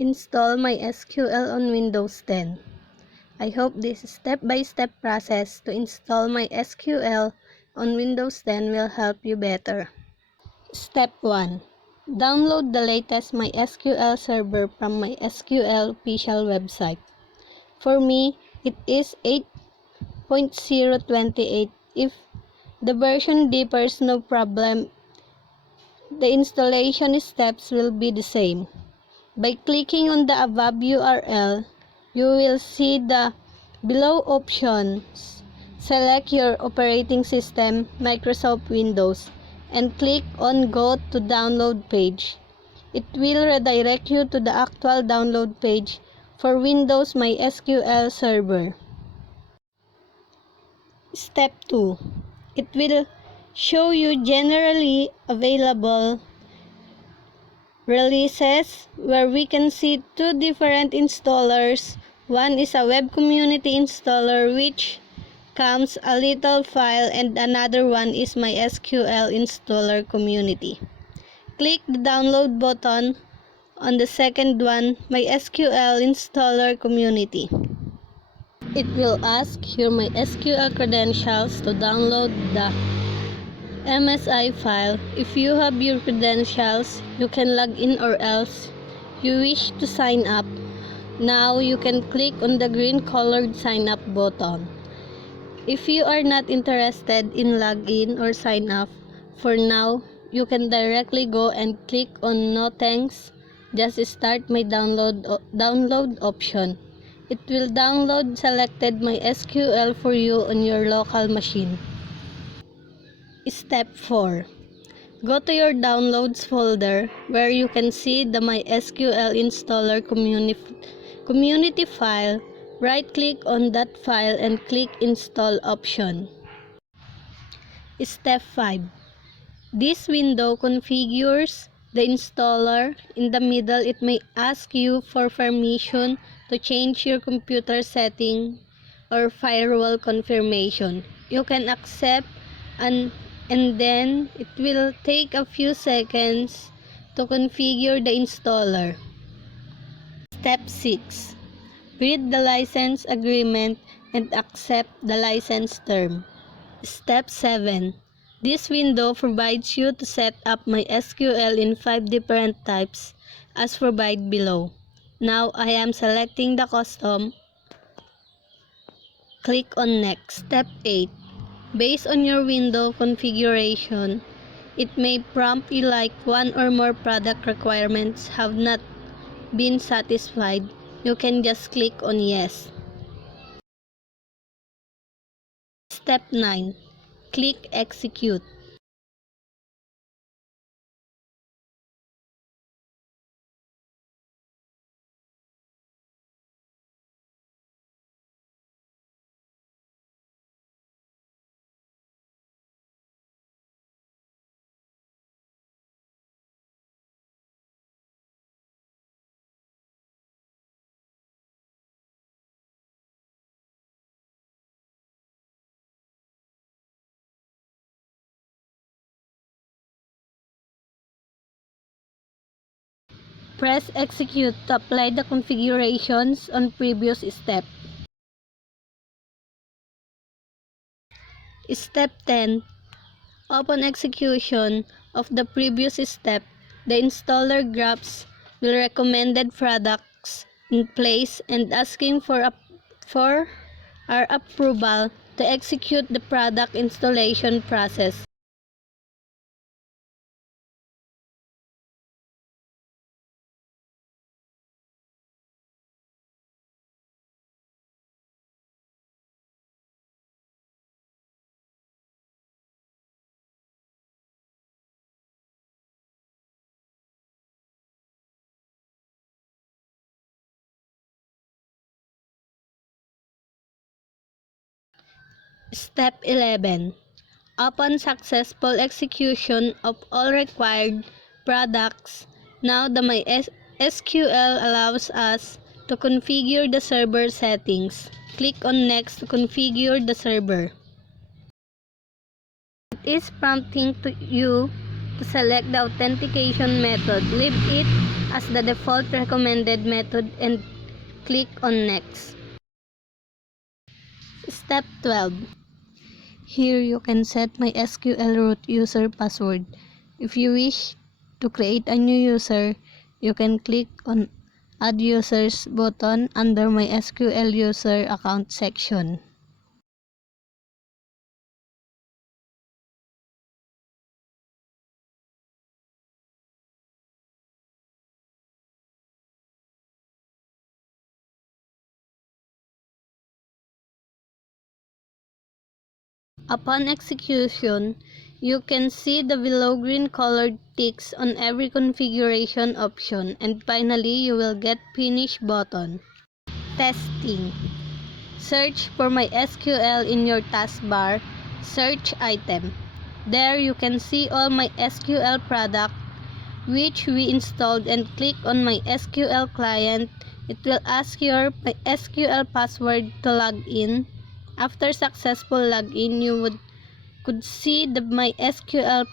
Install MySQL on Windows 10. I hope this step-by-step process to install MySQL on Windows 10 will help you better. Step 1. Download the latest MySQL server from MySQL official website. For me, it is 8.028. If the version differs, no problem. The installation steps will be the same. By clicking on the above URL, you will see the below options. Select your operating system, Microsoft Windows, and click on Go to Download page. It will redirect you to the actual download page for Windows MySQL server. Step 2. It will show you generally available releases where we can see two different installers. One is a web community installer which comes a little file, and another one is MySQL installer community. Click the download button on the second one, MySQL installer community. It will ask your MySQL credentials to download the MSI file. If you have your credentials, you can log in, or else you wish to sign up. Now you can click on the green colored sign up button. If you are not interested in login or sign up, for now, you can directly go and click on no thanks, just start my download option. It will download selected MySQL for you on your local machine. Step 4. Go to your Downloads folder where you can see the MySQL installer community file. Right-click on that file and click Install option. Step 5. This window configures the installer. In the middle, it may ask you for permission to change your computer setting or firewall confirmation. You can accept and then it will take a few seconds to configure the installer. Step 6. Read the license agreement and accept the license term. Step 7. This window provides you to set up MySQL in 5 different types as provided below. Now I am selecting the custom. Click on Next. Step 8. Based on your window configuration, it may prompt you like one or more product requirements have not been satisfied. You can just click on Yes. Step 9. Click Execute. Press Execute to apply the configurations on previous step. Step 10. Upon execution of the previous step, the installer graphs will recommended products in place and asking for our approval to execute the product installation process. Step 11. Upon successful execution of all required products, now the MySQL allows us to configure the server settings. Click on Next to configure the server. It is prompting you To select the authentication method, leave it as the default recommended method and click on Next. Step 12. Here you can set MySQL root user password. If you wish to create a new user, you can click on Add Users button under MySQL User Account section. Upon execution, you can see the below green colored ticks on every configuration option, and finally you will get Finish button. Testing. Search for MySQL in your taskbar, search item. There you can see all MySQL product which we installed, and click on MySQL client. It will ask your MySQL password to log in. After successful login, you could see the MySQL